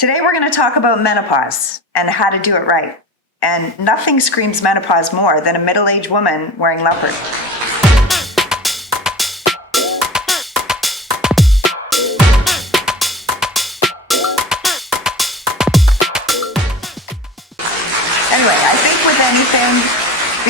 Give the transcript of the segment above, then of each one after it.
Today we're going to talk about menopause and how to do it right. And nothing screams menopause more than a middle-aged woman wearing leopard. Anyway, I think with anything,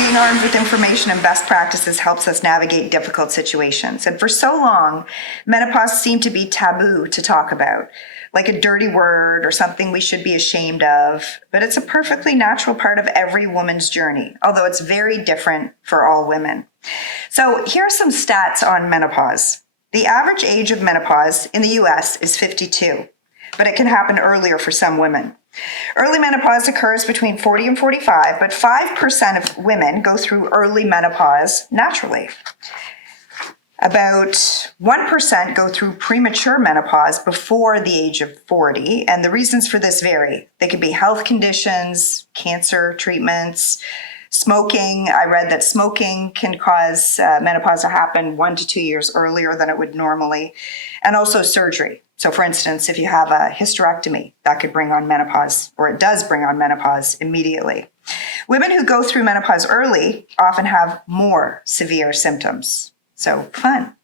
being armed with information and best practices helps us navigate difficult situations. And for so long, menopause seemed to be taboo to talk about, like a dirty word or something we should be ashamed of. But it's a perfectly natural part of every woman's journey, although it's very different for all women. So here are some stats on menopause. The average age of menopause in the US is 52, but it can happen earlier for some women. Early menopause occurs between 40 and 45, but 5% of women go through early menopause naturally. About 1% go through premature menopause before the age of 40, and the reasons for this vary. They could be health conditions, cancer treatments, smoking. I read that smoking can cause menopause to happen 1 to 2 years earlier than it would normally, and also surgery. So for instance, if you have a hysterectomy, that could bring on menopause, or it does bring on menopause immediately. Women who go through menopause early often have more severe symptoms. So fun.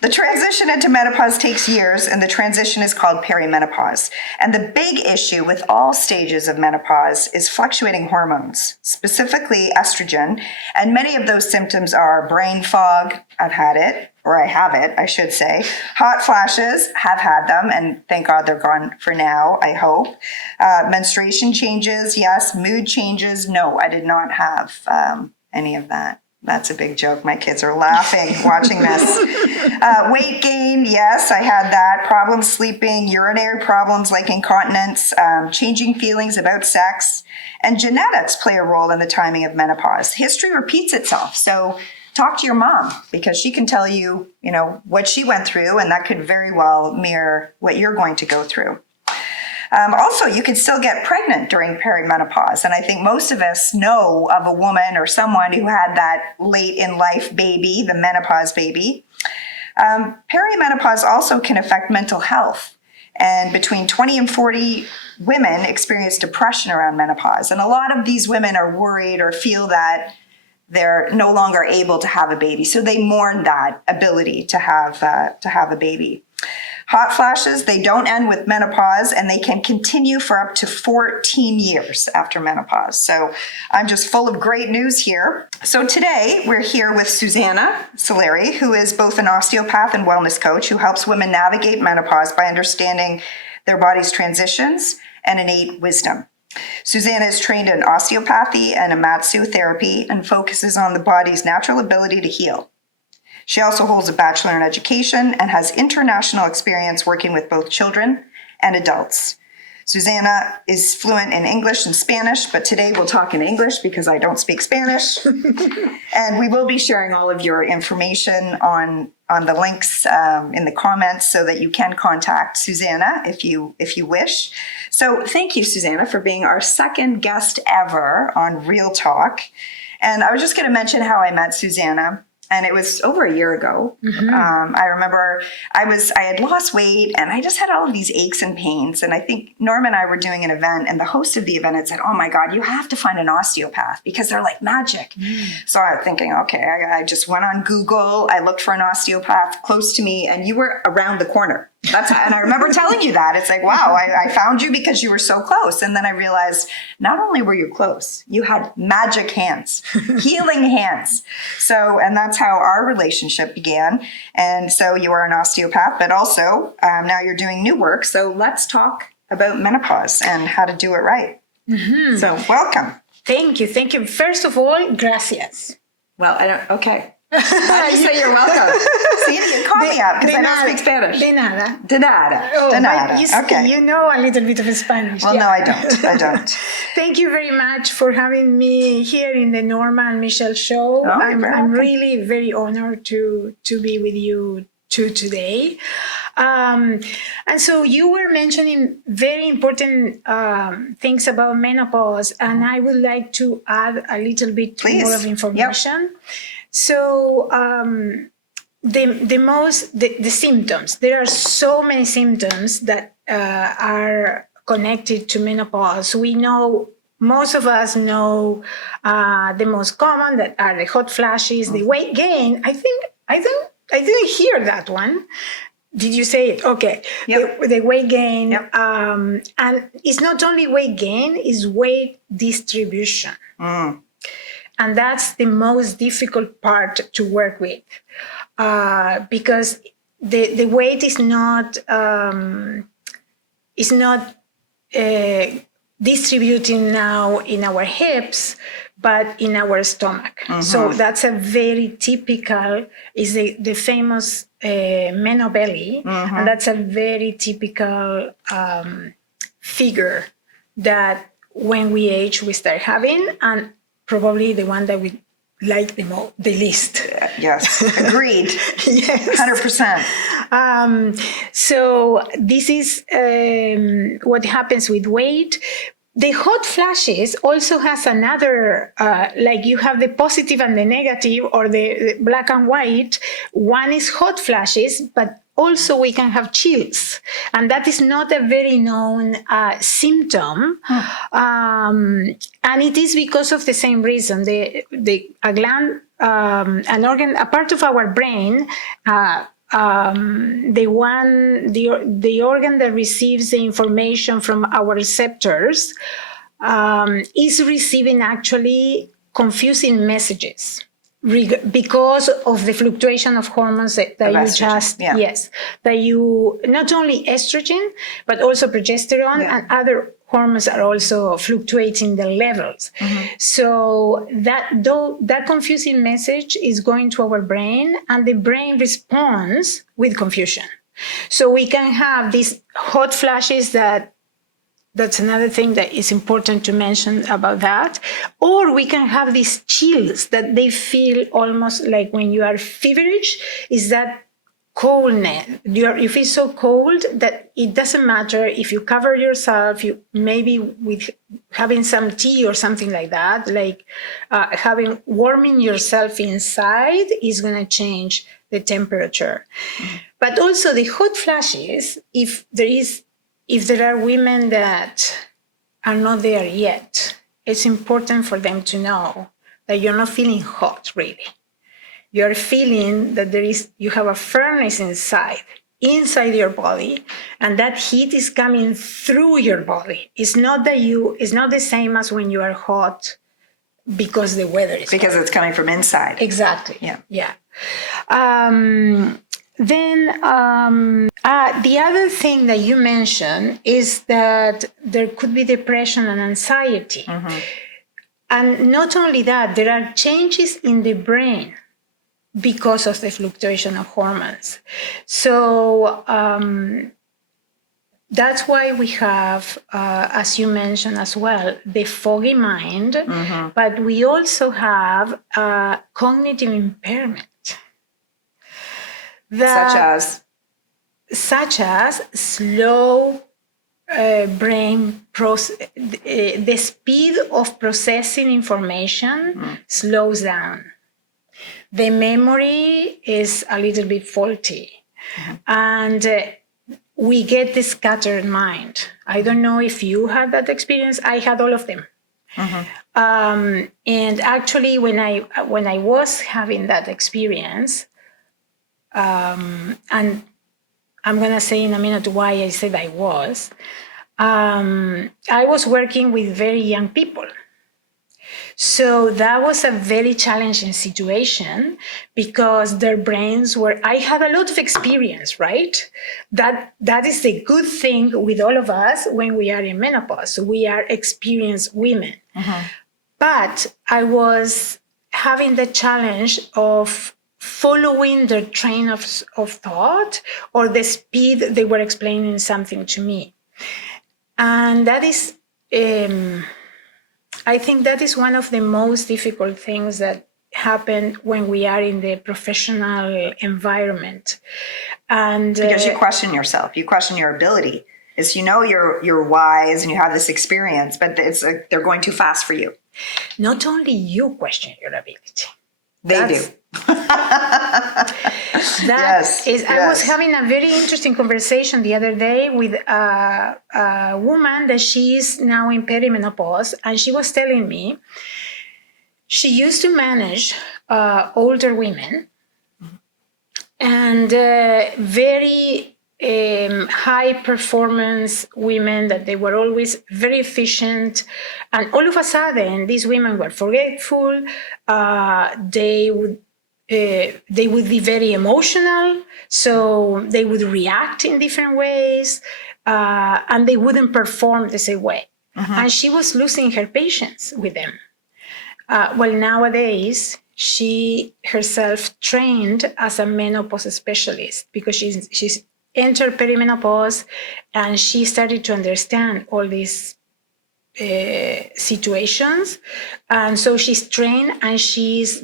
The transition into menopause takes years, and the transition is called perimenopause. And the big issue with all stages of menopause is fluctuating hormones, specifically estrogen. And many of those symptoms are brain fog, I've had it, or I have it, I should say. Hot flashes, have had them, and thank God they're gone for now, I hope. Menstruation changes, yes. Mood changes, no, I did not have any of that. That's a big joke. My kids are laughing watching this. Weight gain, yes, I had that. Problems sleeping, urinary problems like incontinence, changing feelings about sex, and genetics play a role in the timing of menopause. History repeats itself, so talk to your mom because she can tell you, what she went through, and that could very well mirror what you're going to go through. Also, you can still get pregnant during perimenopause. And I think most of us know of a woman or someone who had that late in life baby, the menopause baby. Perimenopause also can affect mental health. And between 20 and 40 women experience depression around menopause. And a lot of these women are worried or feel that they're no longer able to have a baby. So they mourn that ability to have a baby. Hot flashes, they don't end with menopause, and they can continue for up to 14 years after menopause. So I'm just full of great news here. So today we're here with Susana Solari, who is both an osteopath and wellness coach who helps women navigate menopause by understanding their body's transitions and innate wisdom. Susana is trained in osteopathy and Amatsu therapy and focuses on the body's natural ability to heal. She also holds a bachelor in education and has international experience working with both children and adults. Susana is fluent in English and Spanish, but today we'll talk in English because I don't speak Spanish. And we will be sharing all of your information on the links in the comments so that you can contact Susana if you wish. So thank you, Susana, for being our second guest ever on Real Talk. And I was just going to mention how I met Susana. And it was over a year ago. Mm-hmm. I remember I had lost weight and I just had all of these aches and pains. And I think Norma and I were doing an event, and the host of the event had said, "Oh my God, you have to find an osteopath because they're like magic." So I was thinking, okay, I just went on Google. I looked for an osteopath close to me, and you were around the corner. And I remember telling you that. It's like, wow, I found you because you were so close. And then I realized not only were you close, you had magic hands, healing hands. So, and that's how our relationship began. And so you are an osteopath, but also now you're doing new work. So let's talk about menopause and how to do it right. Mm-hmm. So welcome. Thank you. Thank you. First of all, gracias. Well, okay. How do you say you're welcome? See, you call me up because I don't speak Spanish. De nada. De nada. Oh, de nada. Okay. You know a little bit of Spanish. Well, yeah. No, I don't. Thank you very much for having me here in the Norma and Michelle show. Oh, I'm really very honored to be with you today. And so you were mentioning very important things about menopause, and I would like to add a little bit more of information. Yep. So the symptoms. There are so many symptoms that are connected to menopause. We know, most of us know the most common that are the hot flashes, the weight gain. I didn't hear that one. Did you say it? Okay. Yep. The weight gain. Yep. And it's not only weight gain, it's weight distribution. And that's the most difficult part to work with, because the weight is not distributing now in our hips, but in our stomach. So that's a very typical, is the famous menobelly, and that's a very typical figure that when we age we start having, and probably the one that we like the least. Yes, agreed. Yes. 100%. So this is what happens with weight. The hot flashes also has another, like you have the positive and the negative, or the black and white. One is hot flashes, but also we can have chills. And that is not a very known symptom. And it is because of the same reason. A gland, an organ, a part of our brain, the organ that receives the information from our receptors, is receiving actually confusing messages because of the fluctuation of hormones that you just, yes, that you, not only estrogen, but also progesterone and other hormones are also fluctuating the levels. So that confusing message is going to our brain, and the brain responds with confusion. So we can have these hot flashes that's another thing that is important to mention about that. Or we can have these chills that they feel almost like when you are feverish, is that coldness. You feel so cold that it doesn't matter if you cover yourself, you maybe with having some tea or something like that, like warming yourself inside is going to change the temperature. But also the hot flashes, if there are women that are not there yet, it's important for them to know that you're not feeling hot, really. You're feeling that you have a furnace inside your body, and that heat is coming through your body. It's not the same as when you are hot because the weather is because hot. It's coming from inside. Exactly. Yeah. Then the other thing that you mentioned is that there could be depression and anxiety. And not only that, there are changes in the brain because of the fluctuation of hormones. So that's why we have, as you mentioned as well, the foggy mind, but we also have cognitive impairment. Such as slow brain process, the speed of processing information slows down. The memory is a little bit faulty, and we get the scattered mind. I don't know if you had that experience. I had all of them. And actually, when I was having that experience, and I'm going to say in a minute why I said I was working with very young people. So that was a very challenging situation because their brains I had a lot of experience, right? That is the good thing with all of us when we are in menopause. We are experienced women. But I was having the challenge of following their train of thought or the speed they were explaining something to me. And that is, I think that is one of the most difficult things that happen when we are in the professional environment. And because you question yourself, you question your ability. Is you're wise and you have this experience, but it's like they're going too fast for you. Not only you question your ability. They do. I was having a very interesting conversation the other day with a woman that she's now in perimenopause, and she was telling me she used to manage older women and very high performance women, that they were always very efficient, and all of a sudden these women were forgetful. They would be very emotional, so they would react in different ways, and they wouldn't perform the same way. And she was losing her patience with them. Well, nowadays, she herself trained as a menopause specialist because she's entered perimenopause, and she started to understand all these situations, and so she's trained, and she's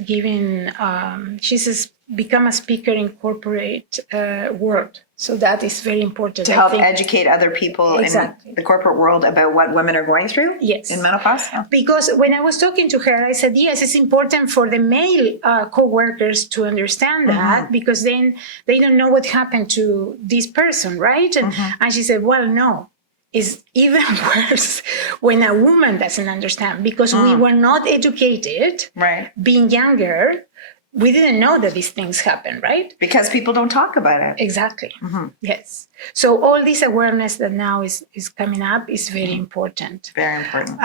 become a speaker in corporate world. So that is very important to help educate other people in the corporate world about what women are going through. Yes. In menopause. Yeah. Because when I was talking to her, I said, yes, it's important for the male co-workers to understand that, because then they don't know what happened to this person, right? And she said, well, no. Is even worse when a woman doesn't understand, because we were not educated. Right. Being younger, we didn't know that these things happen, right? Because people don't talk about it. Exactly. Yes. So all this awareness that now is coming up is very important. Very important.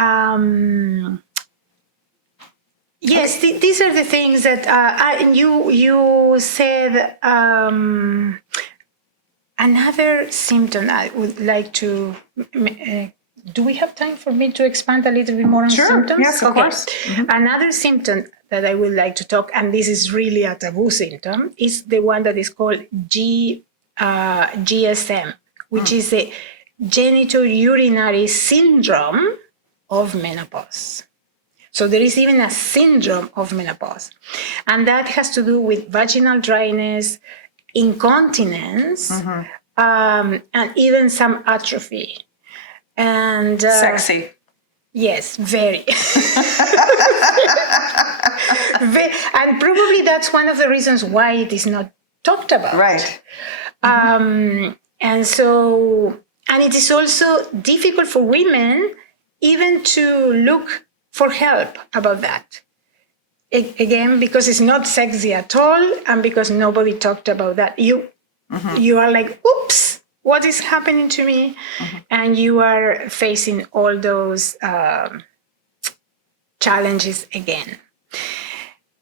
Yes, these are the things that you said. Another symptom I would like to. Do we have time for me to expand a little bit more on symptoms? Yes, of course. Another symptom that I would like to talk, and this is really a taboo symptom, is the one that is called GSM, which is the genitourinary syndrome of menopause. So there is even a syndrome of menopause, and that has to do with vaginal dryness, incontinence, and even some atrophy. And sexy. Yes, very. And probably that's one of the reasons why it is not talked about. Right. And it is also difficult for women even to look for help about that. Again, because it's not sexy at all, and because nobody talked about that. You are like, oops, what is happening to me? And you are facing all those challenges again.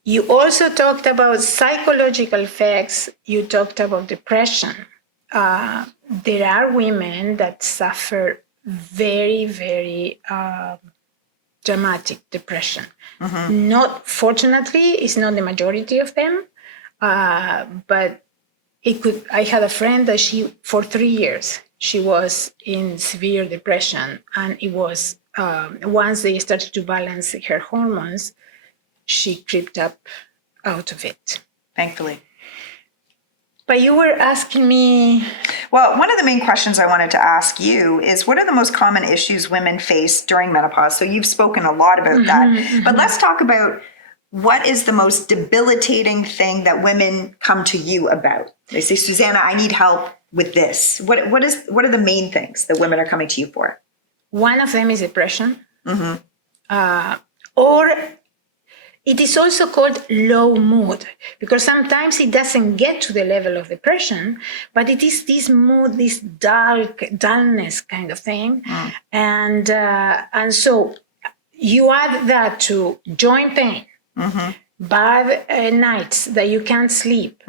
You also talked about psychological effects. You talked about depression. There are women that suffer very, very dramatic depression. Not, fortunately, it's not the majority of them, but it could. I had a friend that for 3 years, she was in severe depression, and it was once they started to balance her hormones, she crept up out of it. Thankfully. But you were asking me. Well, one of the main questions I wanted to ask you is, what are the most common issues women face during menopause? So you've spoken a lot about that, but let's talk about what is the most debilitating thing that women come to you about. They say, Susana, I need help with this. What are the main things that women are coming to you for? One of them is depression, or it is also called low mood, because sometimes it doesn't get to the level of depression, but it is this mood, this dullness kind of thing. And so you add that to joint pain, bad nights that you can't sleep,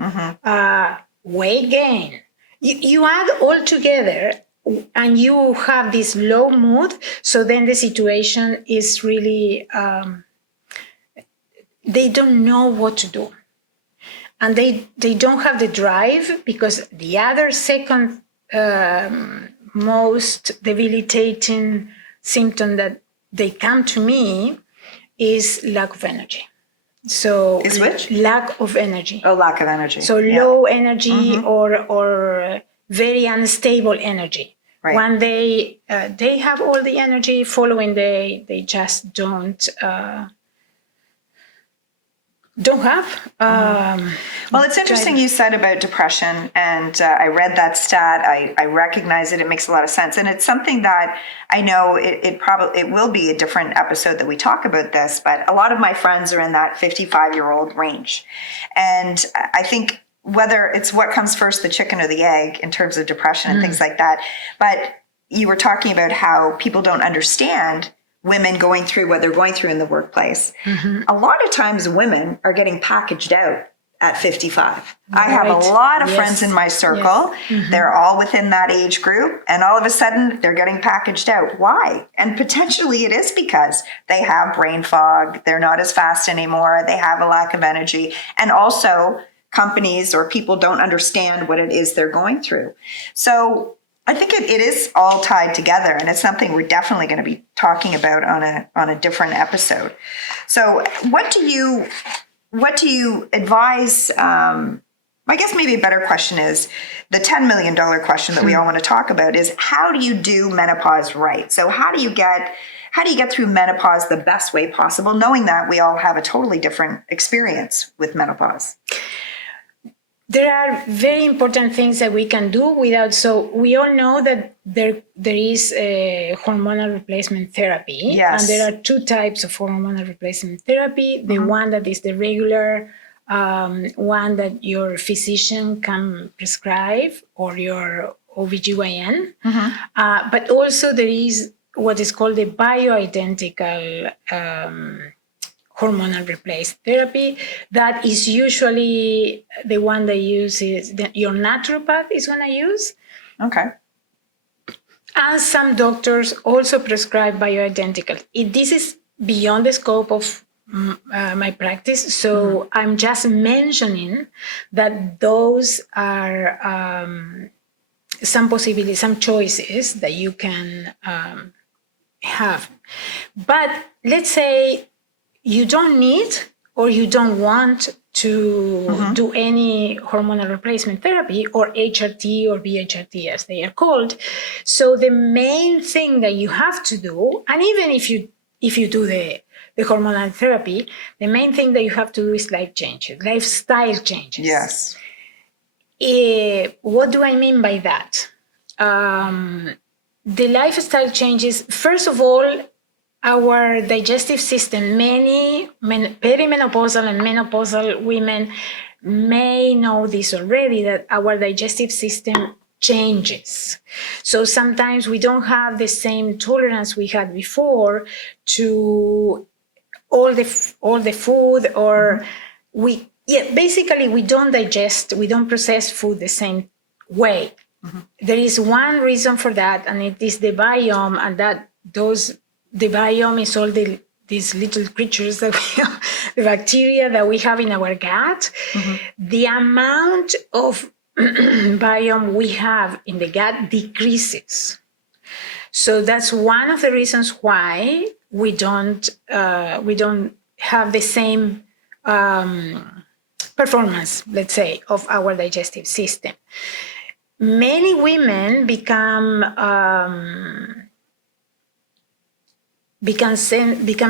weight gain. You add all together, and you have this low mood. So then the situation is really, they don't know what to do. And they don't have the drive, because the other second most debilitating symptom that they come to me is lack of energy. So is which? Lack of energy. Oh, lack of energy. So low energy or very unstable energy. Right. One day they have all the energy, following day they just don't don't have. Well, it's interesting you said about depression, and I read that stat. I recognize it. It makes a lot of sense, and it's something that I know it will be a different episode that we talk about this. But a lot of my friends are in that 55-year-old range, and I think whether it's what comes first, the chicken or the egg, in terms of depression and things like that. But you were talking about how people don't understand women going through what they're going through in the workplace. A lot of times women are getting packaged out at 55. I have a lot of friends in my circle. They're all within that age group. And all of a sudden they're getting packaged out. Why? And potentially it is because they have brain fog. They're not as fast anymore. They have a lack of energy. And also companies or people don't understand what it is they're going through. So I think it is all tied together, and it's something we're definitely going to be talking about on a different episode. So what do you advise? I guess maybe a better question is the $10 million question that we all want to talk about is, how do you do menopause right? So how do you get through menopause the best way possible, knowing that we all have a totally different experience with menopause? There are very important things that we can do without. So we all know that there is a hormonal replacement therapy. Yes. And there are two types of hormonal replacement therapy. The one that is the regular one that your physician can prescribe, or your OBGYN. But also there is what is called the bioidentical hormonal replacement therapy. That is usually the one that your naturopath is going to use. Okay. And some doctors also prescribe bioidentical. This is beyond the scope of my practice, so I'm just mentioning that those are some possibilities, some choices that you can have. But let's say you don't need or you don't want to do any hormonal replacement therapy, or HRT or BHRT as they are called. So the main thing that you have to do, and even if you do the hormonal therapy, the main thing that you have to do is lifestyle changes. Yes. What do I mean by that? The lifestyle changes, first of all, our digestive system, many perimenopausal and menopausal women may know this already, that our digestive system changes. So sometimes we don't have the same tolerance we had before to all the food, or basically we don't process food the same way. There is one reason for that, and it is the biome, and the biome is all these little creatures that the bacteria that we have in our gut. The amount of biome we have in the gut decreases. So that's one of the reasons why we don't have the same performance, let's say, of our digestive system. Many women become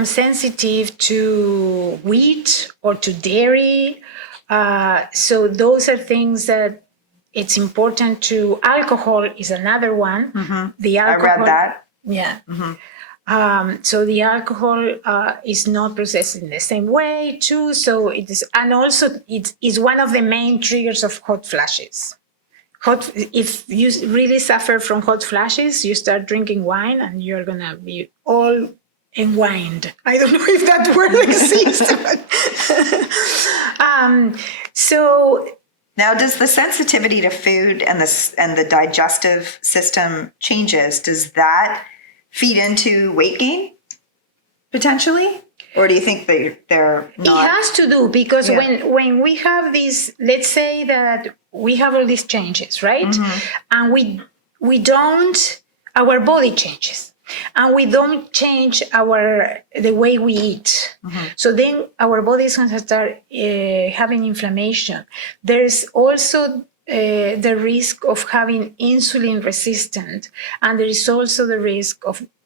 sensitive to wheat or to dairy. So those are things that it's important to. Alcohol is another one. The alcohol, I read that. Yeah. So the alcohol is not processed in the same way too. So it is, and also it is one of the main triggers of hot flashes. If you really suffer from hot flashes, you start drinking wine and you're gonna be all enwined. I don't know if that word exists. So now, does the sensitivity to food and the digestive system changes? Does that feed into weight gain potentially, or do you think they're not? It has to do, because when we have these, let's say that we have all these changes, right? And we don't, our body changes. And we don't change the way we eat. So then our body is going to start having inflammation. There's also the risk of having insulin resistant, and there is also the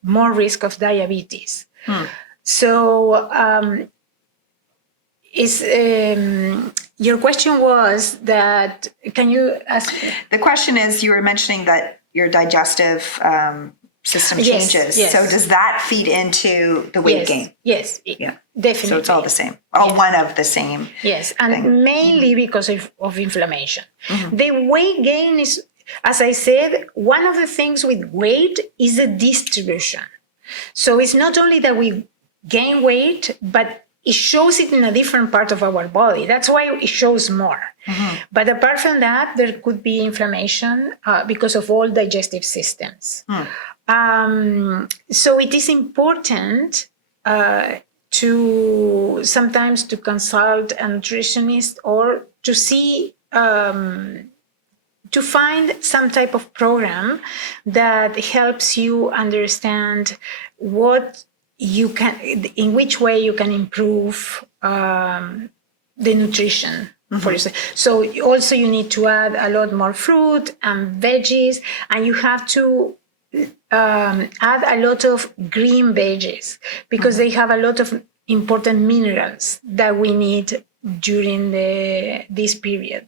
more risk of diabetes. So is your question was that, can you ask? The question is, you were mentioning that your digestive system Yes, changes. yes. So does that feed into the weight gain? Yes, Yeah. definitely. So it's all the same. All one of the same. Yes, and thing. mainly because of inflammation. The weight gain is, as I said, one of the things with weight is the distribution. So it's not only that we gain weight, but it shows it in a different part of our body. That's why it shows more. But apart from that, there could be inflammation because of all digestive systems. So it is important to sometimes to consult a nutritionist or to see to find some type of program that helps you understand what you can, in which way you can improve the nutrition for yourself. So also you need to add a lot more fruit and veggies, and you have to add a lot of green veggies because they have a lot of important minerals that we need during this period.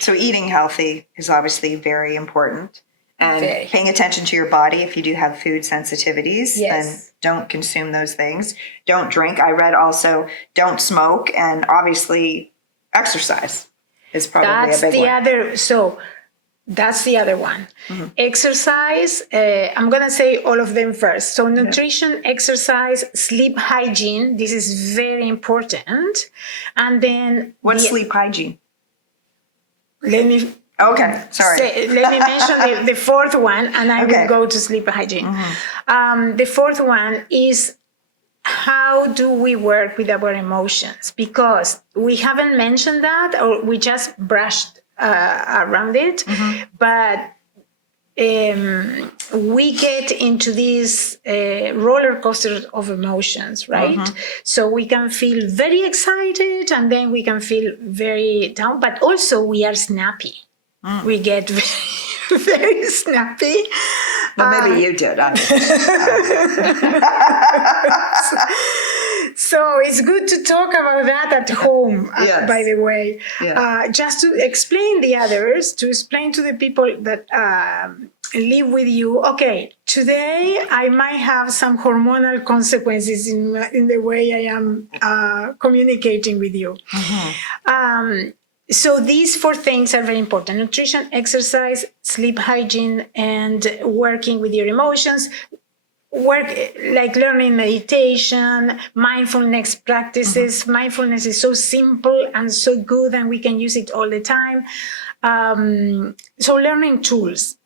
So eating healthy is obviously very important. And paying attention to your body. If you do have food sensitivities, then don't consume those things. Don't drink. I read also don't smoke, and obviously exercise is probably a big one. That's the other one. Exercise, I'm going to say all of them first. So nutrition, exercise, sleep hygiene. This is very important. And then... What's sleep hygiene? Let me... Okay, sorry. Let me mention the fourth one, and I will go to sleep hygiene. The fourth one is how do we work with our emotions? Because we haven't mentioned that, or we just brushed around it, but we get into these roller coasters of emotions, right? So we can feel very excited, and then we can feel very down, but also we are snappy. We get very, very snappy. Well, maybe you did. So it's good to talk about that at home, by the way. Just to explain the others, to explain to the people that live with you, okay, today I might have some hormonal consequences in the way I am communicating with you. So these four things are very important: nutrition, exercise, sleep hygiene, and working with your emotions. Work like learning meditation, mindfulness practices. Mindfulness is so simple and so good, and we can use it all the time. So learning tools.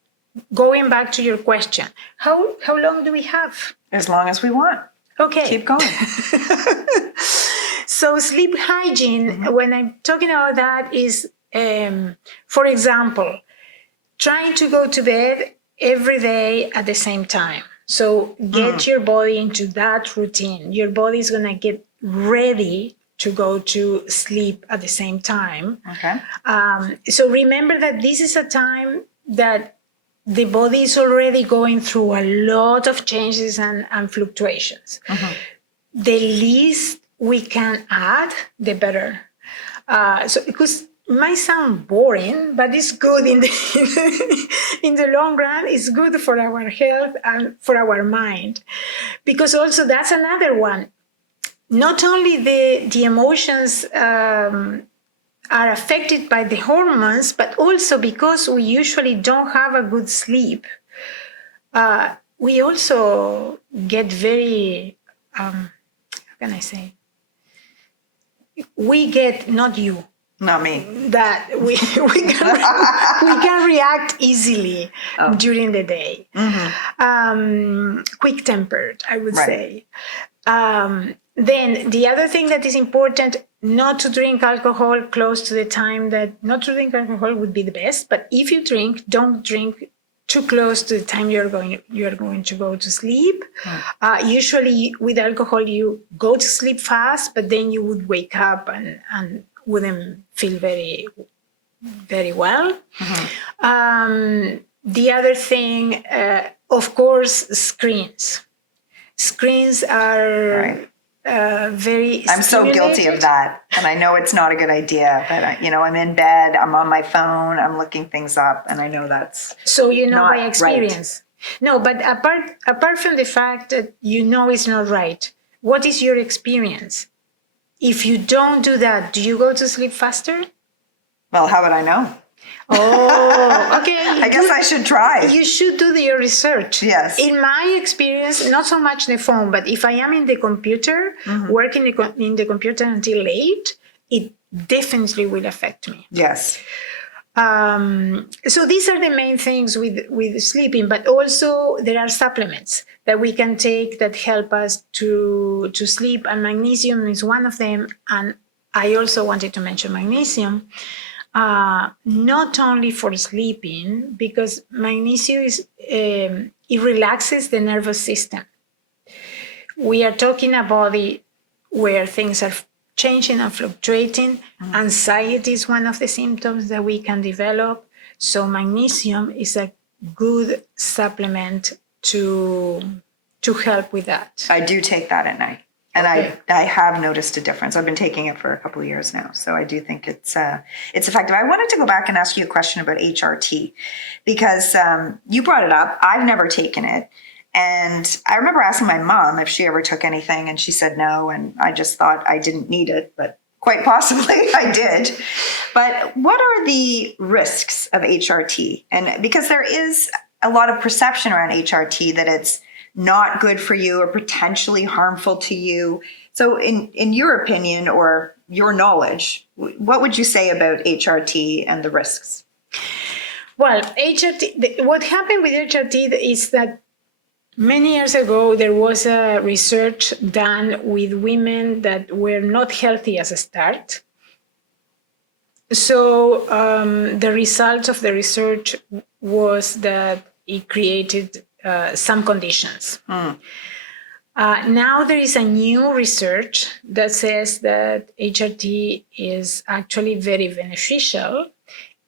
Going back to your question, how long do we have? As long as we want. Okay. Keep going. So sleep hygiene, when I'm talking about that, is, for example, trying to go to bed every day at the same time. So get your body into that routine. Your body is going to get ready to go to sleep at the same time. Okay. So remember that this is a time that the body is already going through a lot of changes and fluctuations. The least we can add, the better. So because it might sound boring, but it's good in the long run. It's good for our health and for our mind, because also that's another one. Not only the emotions are affected by the hormones, but also because we usually don't have a good sleep, we also get very, how can I say? We get, not you. Not me. That we can react easily during the day. Quick-tempered, I would say. Then the other thing that is important, not to drink alcohol close to the time that, not to drink alcohol would be the best, but if you drink, don't drink too close to the time you're going to go to sleep. Usually with alcohol, you go to sleep fast, but then you would wake up and wouldn't feel very, very well. The other thing, of course, screens. Screens are very I'm so guilty of stimulated. that. And I know it's not a good idea, but I'm in bed, I'm on my phone, I'm looking things up, and I know that's So you know not by experience. No, but apart from the fact that you know it's not right, what is your experience? If you don't do that, do you go to sleep faster? Well, how would I know? Oh, okay. I guess I should try. You should do your research. Yes. In my experience, not so much the phone, but if I am in the computer, working in the computer until late, it definitely will affect me. Yes. So these are the main things with sleeping, but also there are supplements that we can take that help us to sleep, and magnesium is one of them. And I also wanted to mention magnesium, not only for sleeping, because magnesium is it relaxes the nervous system. We are talking about where things are changing and fluctuating. Anxiety is one of the symptoms that we can develop. So magnesium is a good supplement to help with that. I do take that at night. And Okay. I have noticed a difference. I've been taking it for a couple of years now. So I do think it's effective. I wanted to go back and ask you a question about HRT because you brought it up. I've never taken it. And I remember asking my mom if she ever took anything, and she said no. And I just thought I didn't need it, but quite possibly I did. But what are the risks of HRT? And because there is a lot of perception around HRT that it's not good for you or potentially harmful to you. So in your opinion or your knowledge, what would you say about HRT and the risks? Well, HRT, what happened with HRT is that many years ago, there was a research done with women that were not healthy as a start. So the result of the research was that it created some conditions. Now there is a new research that says that HRT is actually very beneficial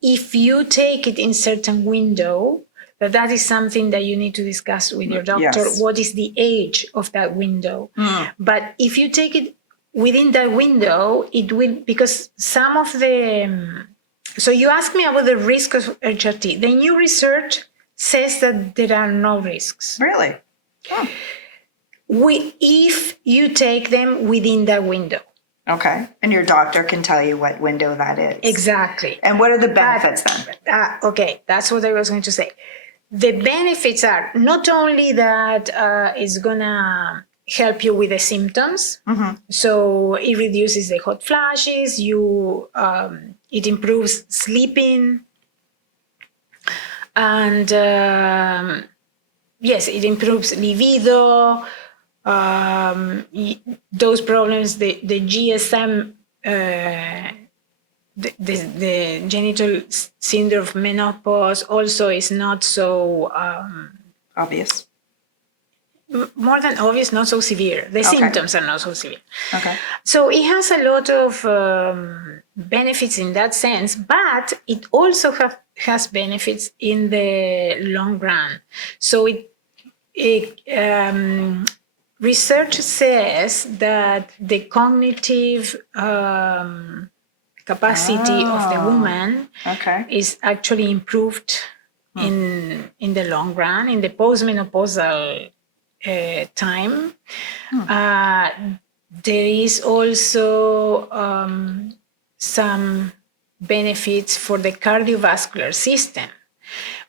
if you take it in certain window. That is something that you need to discuss with your doctor. Yes. What is the age of that window? But if you take it within that window, it will, because some of the, so you asked me about the risk of HRT. The new research says that there are no risks. Really? Oh. If you take them within that window. Okay. And your doctor can tell you what window that is. Exactly. And what are the benefits then? Okay, that's what I was going to say. The benefits are not only that it's going to help you with the symptoms. So it reduces the hot flashes, it improves sleeping. And yes, it improves libido. Those problems, the GSM, the genital syndrome of menopause also is not so Obvious. more than obvious, not so severe. The symptoms are not so severe. Okay. So it has a lot of benefits in that sense, but it also has benefits in the long run. So research says that the cognitive capacity of the woman is actually improved in the long run, in the postmenopausal time. There is also some benefits for the cardiovascular system.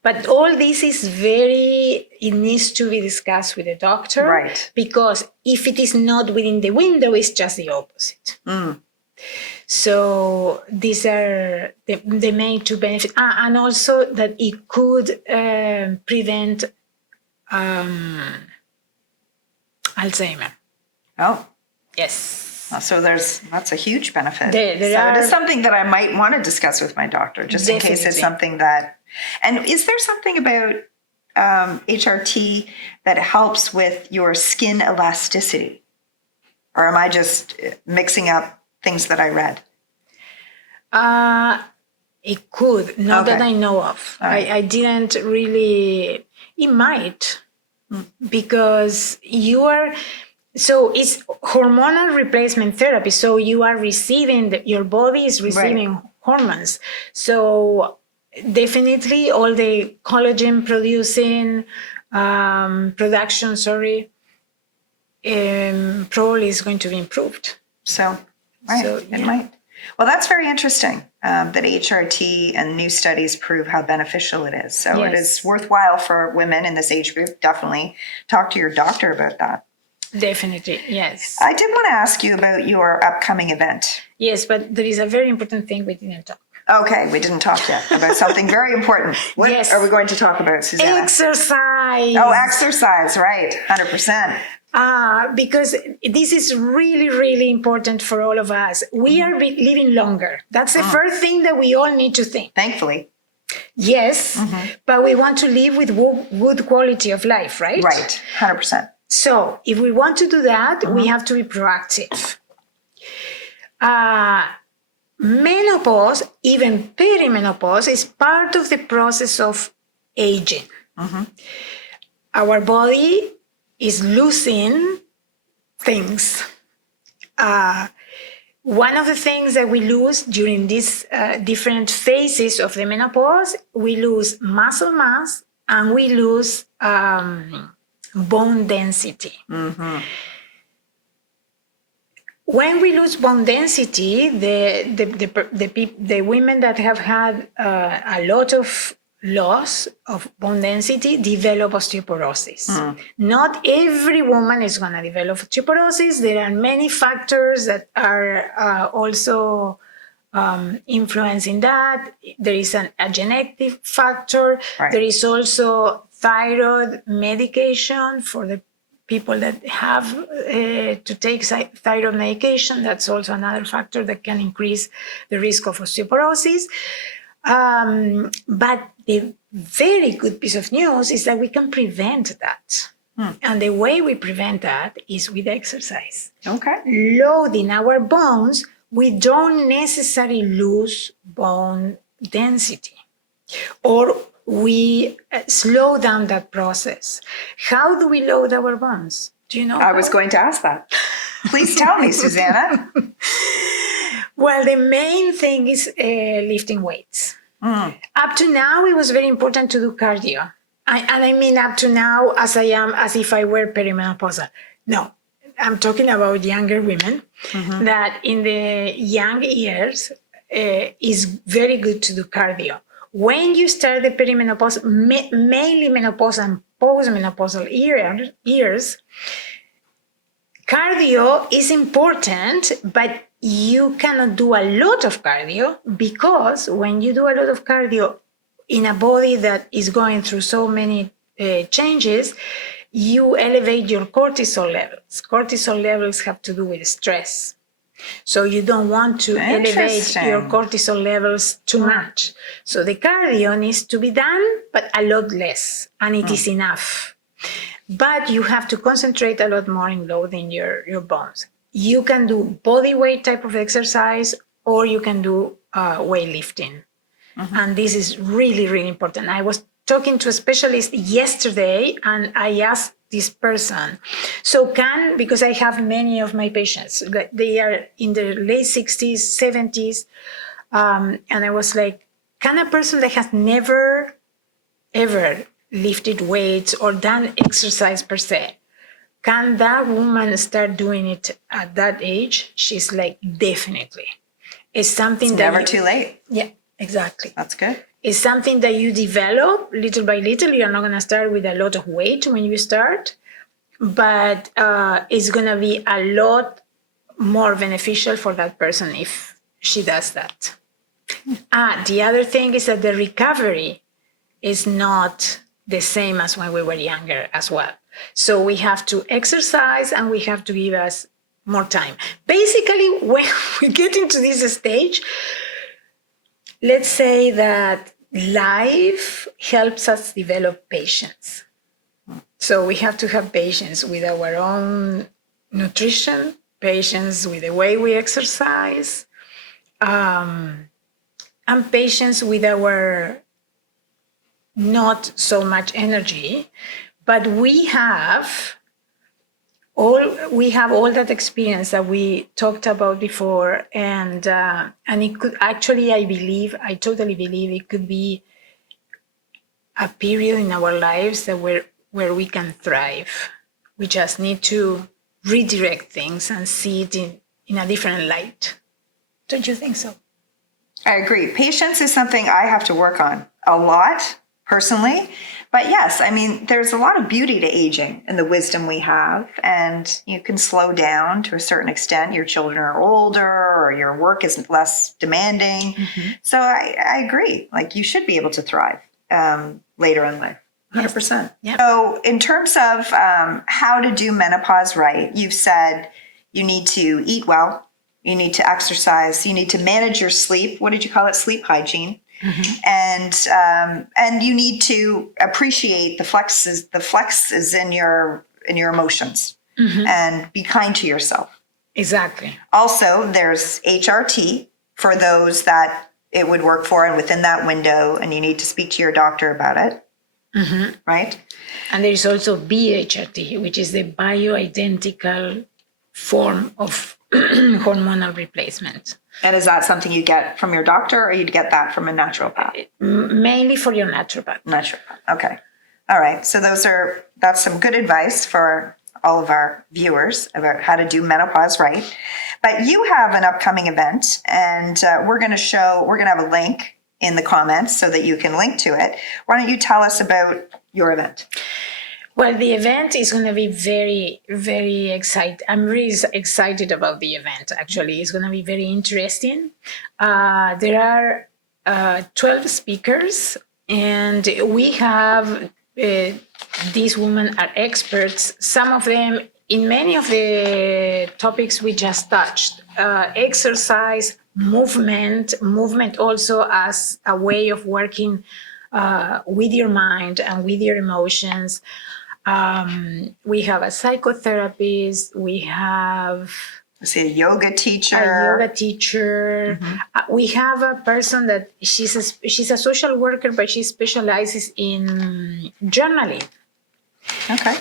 But all this is it needs to be discussed with the doctor. Right. Because if it is not within the window, it's just the opposite. So these are the main two benefits. And also that it could prevent Alzheimer. Oh. Yes. So that's a huge benefit. There it is something that I might want to discuss with my doctor, just in case it's something that. And is there something about HRT that helps with your skin elasticity, or am I just mixing up things that I read? It could, not that I know of. Right. I didn't really. It might, because So it's hormonal replacement therapy. So you are receiving, your body is receiving hormones. So definitely all the collagen producing production, probably is going to be improved. So, right, So, it might. Well, that's very interesting that HRT and new studies prove how beneficial it is. So it is worthwhile for women in this age group. Definitely talk to your doctor about that. Definitely, yes. I did want to ask you about your upcoming event. Yes, but there is a very important thing we didn't talk. Okay, we didn't talk yet about something very important. What are we going to talk about, Susana? Exercise. Oh, exercise, right, 100%. Because this is really, really important for all of us. We are living longer. That's the first thing that we all need to think. Thankfully. Yes, but we want to live with good quality of life, right? Right, 100%. So if we want to do that, we have to be proactive. Menopause, even perimenopause, is part of the process of aging. Our body is losing things. One of the things that we lose during these different phases of the menopause, we lose muscle mass and we lose bone density. When we lose bone density, the women that have had a lot of loss of bone density develop osteoporosis. Not every woman is going to develop osteoporosis. There are many factors that are also influencing that. There is a genetic factor. Right. There is also thyroid medication for the people that have to take thyroid medication. That's also another factor that can increase the risk of osteoporosis. But the very good piece of news is that we can prevent that. And the way we prevent that is with exercise. Okay. Loading our bones, we don't necessarily lose bone density. Or we slow down that process. How do we load our bones? Do you know? I was going to ask that. Please tell me, Susana. Well, the main thing is lifting weights. Up to now, it was very important to do cardio. I mean up to now as if I were perimenopausal. No, I'm talking about younger women that in the young years is very good to do cardio. When you start the perimenopause, mainly menopause and postmenopausal years, cardio is important, but you cannot do a lot of cardio because when you do a lot of cardio in a body that is going through so many changes, you elevate your cortisol levels. Cortisol levels have to do with stress. So you don't want to elevate your cortisol levels too much. So the cardio needs to be done, but a lot less, and it is enough. But you have to concentrate a lot more in loading your bones. You can do body weight type of exercise, or you can do weightlifting. And this is really, really important. I was talking to a specialist yesterday, and I asked this person, because I have many of my patients, they are in their late 60s, 70s, and I was like, can a person that has never, ever lifted weights or done exercise per se, can that woman start doing it at that age? She's like, definitely. It's something it's never too late. Yeah, exactly. That's good. It's something that you develop little by little. You're not going to start with a lot of weight when you start, but it's going to be a lot more beneficial for that person if she does that. The other thing is that the recovery is not the same as when we were younger as well. So we have to exercise and we have to give us more time. Basically, when we get into this stage, let's say that life helps us develop patience. So we have to have patience with our own nutrition, patience with the way we exercise, and patience with our not so much energy, but we have we have all that experience that we talked about before, and it could actually, I totally believe it could be a period in our lives that where we can thrive. We just need to redirect things and see it in a different light. Don't you think so? I agree. Patience is something I have to work on a lot personally. But yes, I mean, there's a lot of beauty to aging and the wisdom we have. And you can slow down to a certain extent. Your children are older or your work is less demanding. Mm-hmm. So I agree. Like, you should be able to thrive later in life. 100%. Yeah. So in terms of how to do menopause right, you've said you need to eat well. You need to exercise. You need to manage your sleep. What did you call it? Sleep hygiene. Mm-hmm. And you need to appreciate the flexes in your emotions, mm-hmm. and be kind to yourself. Exactly. Also, there's HRT for those that it would work for, and within that window, and you need to speak to your doctor about it. Mm-hmm. Right. And there is also BHRT, which is the bioidentical form of hormonal replacement. And is that something you get from your doctor, or you'd get that from a naturopath? Mainly for your naturopath. Naturopath. Okay. All right. So that's some good advice for all of our viewers about how to do menopause right. But you have an upcoming event, and we're going to have a link in the comments so that you can link to it. Why don't you tell us about your event? Well, the event is going to be very, very exciting. I'm really excited about the event, actually. It's going to be very interesting. There are 12 speakers, and we have these women are experts, some of them in many of the topics we just touched. Exercise, movement also as a way of working with your mind and with your emotions. We have a psychotherapist. We have a yoga teacher. Mm-hmm. We have a person that she's a social worker, but she specializes in journaling. Okay.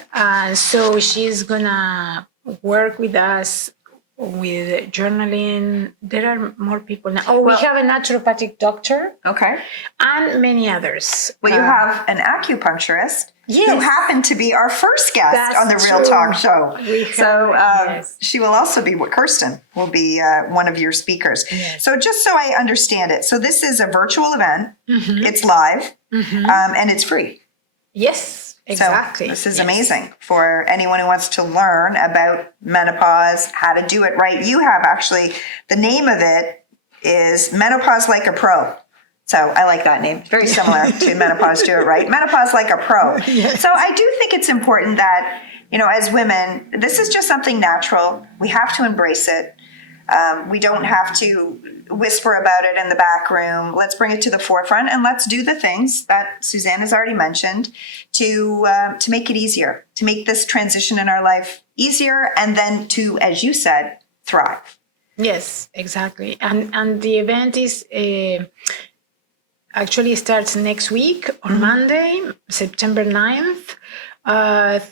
So she's gonna work with us with journaling. There are more people now. We have a naturopathic doctor. Okay. And many others. Well, you have an acupuncturist. Yes. Who happened to be our first guest on the Real Talk show. She will also be, Kirsten will be one of your speakers. Yes. So just so I understand it. So this is a virtual event. Mm-hmm. It's live, mm-hmm. And it's free. Yes, exactly. So this is amazing for anyone who wants to learn about menopause, how to do it right. You have actually, the name of it is Menopause Like a Pro. So I like that name. Very similar to Menopause Do It Right. Menopause Like a Pro. Yes. So I do think it's important that, as women, this is just something natural. We have to embrace it. We don't have to whisper about it in the back room. Let's bring it to the forefront, and let's do the things that Suzanne has already mentioned to make it easier, to make this transition in our life easier, and then to, as you said, thrive. Yes, exactly. And the event is actually starts next week on Monday, September 9th,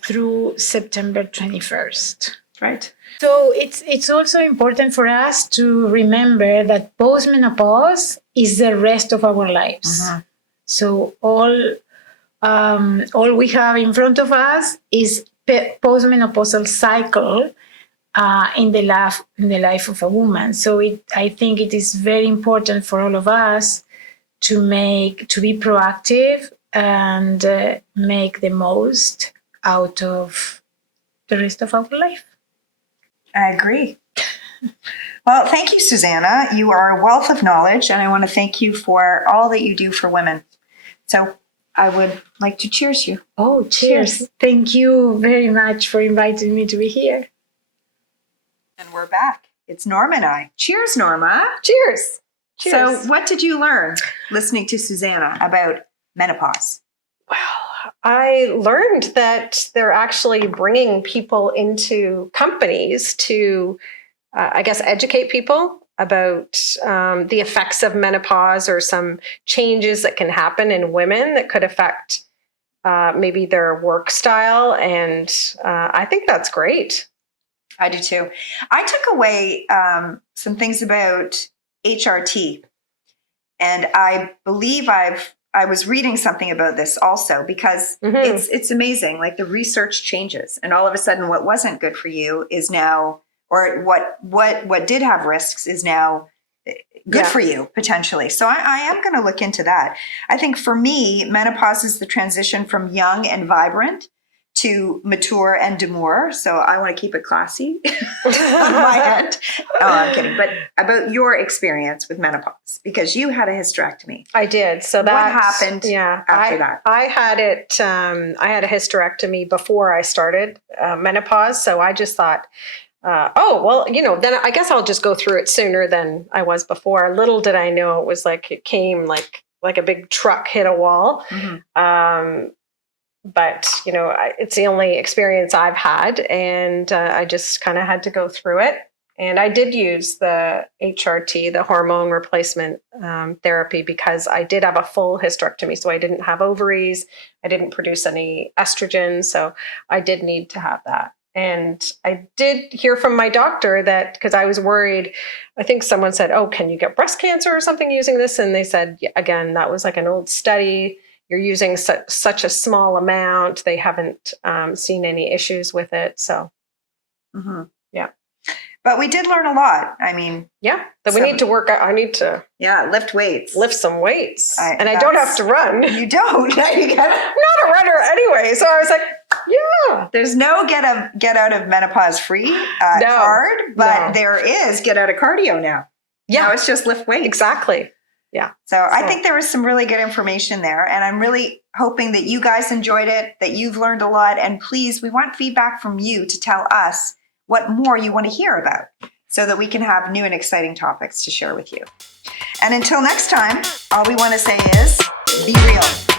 through September 21st. Right. So it's also important for us to remember that postmenopause is the rest of our lives. Uh-huh. So all we have in front of us is postmenopausal cycle in the life of a woman. So I think it is very important for all of us to be proactive and make the most out of the rest of our life. I agree. Well, thank you, Susana. You are a wealth of knowledge, and I want to thank you for all that you do for women. So I would like to cheers you. Oh, cheers. Thank you very much for inviting me to be here. And we're back. It's Norma and I. Cheers, Norma. Cheers. So what did you learn listening to Susana about menopause? Well, I learned that they're actually bringing people into companies to, educate people about the effects of menopause or some changes that can happen in women that could affect maybe their work style. And I think that's great. I do too. I took away some things about HRT, and I believe I was reading something about this also, because it's amazing. Like, the research changes, and all of a sudden, what wasn't good for you is now, or what did have risks is now good for you potentially. So I am going to look into that. I think for me, menopause is the transition from young and vibrant to mature and demure. So I want to keep it classy on my end. No, I'm kidding. But about your experience with menopause, because you had a hysterectomy. I did. So that what happened after that? I had it. I had a hysterectomy before I started menopause. So I just thought, oh, well, then I guess I'll just go through it sooner than I was before. Little did I know it was like, it came like a big truck hit a wall. But, it's the only experience I've had, and I just kind of had to go through it. And I did use the HRT, the hormone replacement therapy, because I did have a full hysterectomy. So I didn't have ovaries. I didn't produce any estrogen. So I did need to have that. And I did hear from my doctor that, because I was worried, I think someone said, oh, can you get breast cancer or something using this? And they said, again, that was like an old study. You're using such a small amount. They haven't seen any issues with it. So, yeah. But we did learn a lot. I mean, that we need to work. I need to lift weights, lift some weights, and I don't have to run. You don't. I'm not a runner anyway. So I was like, there's no get out of menopause free card, but there is get out of cardio now. Now it's just lift weights. Exactly. Yeah. So I think there was some really good information there, and I'm really hoping that you guys enjoyed it, that you've learned a lot, and please, we want feedback from you to tell us what more you want to hear about, so that we can have new and exciting topics to share with you. And until next time, all we want to say is be real.